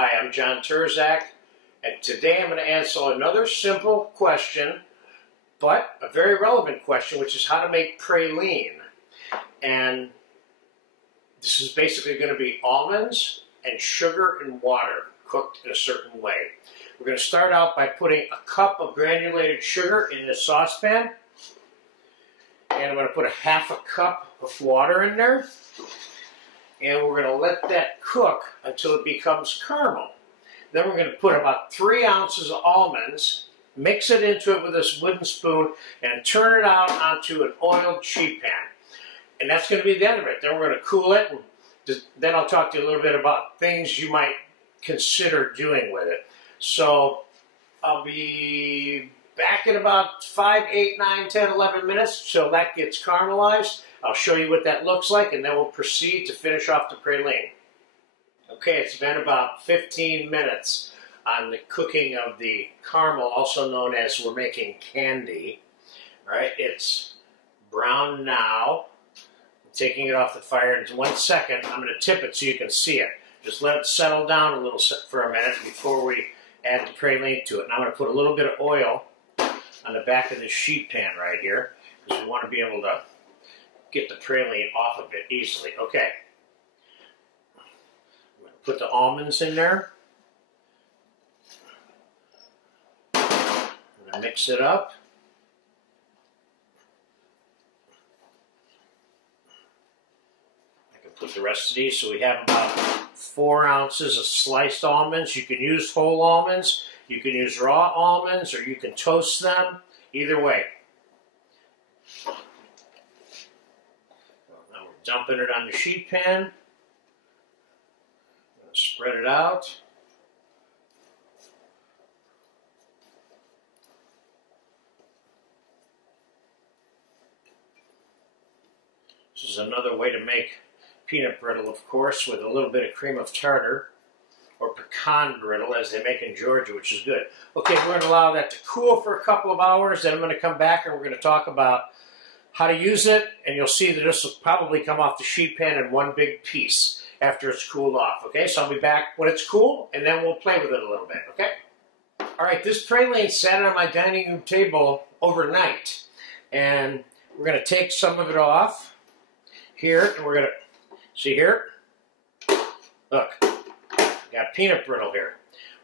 Hi, I'm John Turzak, and today I'm going to answer another simple question, but a very relevant question, which is how to make praline. And this is basically going to be almonds and sugar and water cooked in a certain way. We're going to start out by putting a cup of granulated sugar in this saucepan, and I'm going to put a half a cup of water in there. And we're going to let that cook until it becomes caramel. Then we're going to put about 3 ounces of almonds, mix it into it with this wooden spoon, and turn it out onto an oiled sheet pan. And that's going to be the end of it. Then we're going to cool it, and then I'll talk to you a little bit about things you might consider doing with it. So I'll be back in about 5, 8, 9, 10, 11 minutes till that gets caramelized. I'll show you what that looks like, and then we'll proceed to finish off the praline. Okay, it's been about 15 minutes on the cooking of the caramel, also known as we're making candy. All right, it's brown now. I'm taking it off the fire in 1 second. I'm going to tip it so you can see it. Just let it settle down a little for a minute before we add the praline to it. And I'm going to put a little bit of oil on the back of this sheet pan right here, because we want to be able to get the praline off of it easily. Okay. I'm going to put the almonds in there. I'm going to mix it up. I can put the rest of these. So we have about 4 ounces of sliced almonds. You can use whole almonds. You can use raw almonds, or you can toast them. Either way. Dumping it on the sheet pan. Spread it out. This is another way to make peanut brittle, of course, with a little bit of cream of tartar, or pecan brittle, as they make in Georgia, which is good. Okay, we're going to allow that to cool for a couple of hours, then I'm going to come back and we're going to talk about how to use it, and you'll see that this will probably come off the sheet pan in one big piece after it's cooled off. Okay, so I'll be back when it's cool, and then we'll play with it a little bit, okay? All right, this praline sat on my dining room table overnight, and we're going to take some of it off here, and we're going to, see here? Look, got peanut brittle here.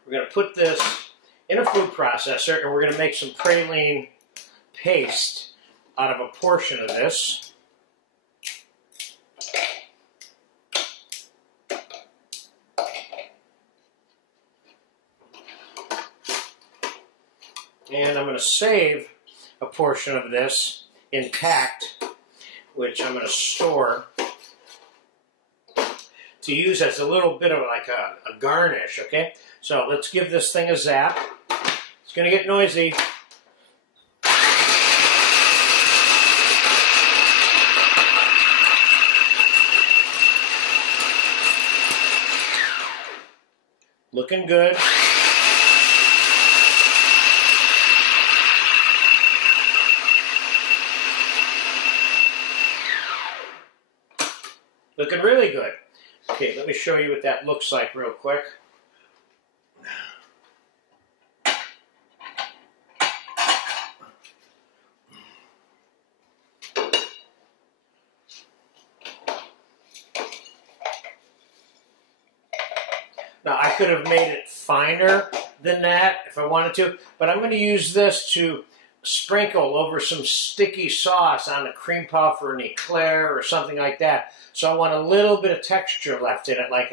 We're going to put this in a food processor, and we're going to make some praline paste out of a portion of this. And I'm going to save a portion of this intact, which I'm going to store to use as a little bit of like a garnish, okay? So let's give this thing a zap. It's going to get noisy. Looking good. Looking really good. Okay, let me show you what that looks like real quick. Now, I could have made it finer than that if I wanted to, but I'm going to use this to sprinkle over some sticky sauce on a cream puff or an eclair or something like that. So I want a little bit of texture left in it, like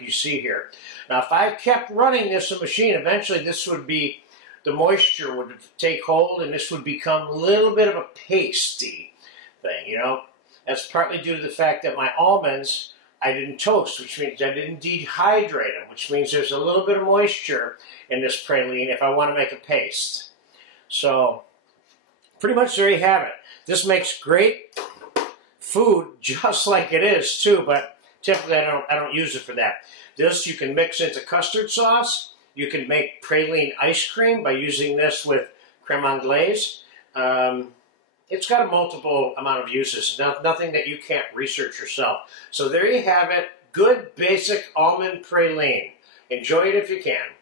you see here. Now, if I kept running this machine, eventually this would be, the moisture would take hold, and this would become a little bit of a pasty thing, you know. That's partly due to the fact that my almonds, I didn't toast, which means I didn't dehydrate them, which means there's a little bit of moisture in this praline if I want to make a paste. So, pretty much there you have it. This makes great food just like it is too, but typically I don't use it for that. This you can mix into custard sauce. You can make praline ice cream by using this with creme anglaise. It's got a multiple amount of uses, nothing that you can't research yourself. So there you have it, good basic almond praline. Enjoy it if you can.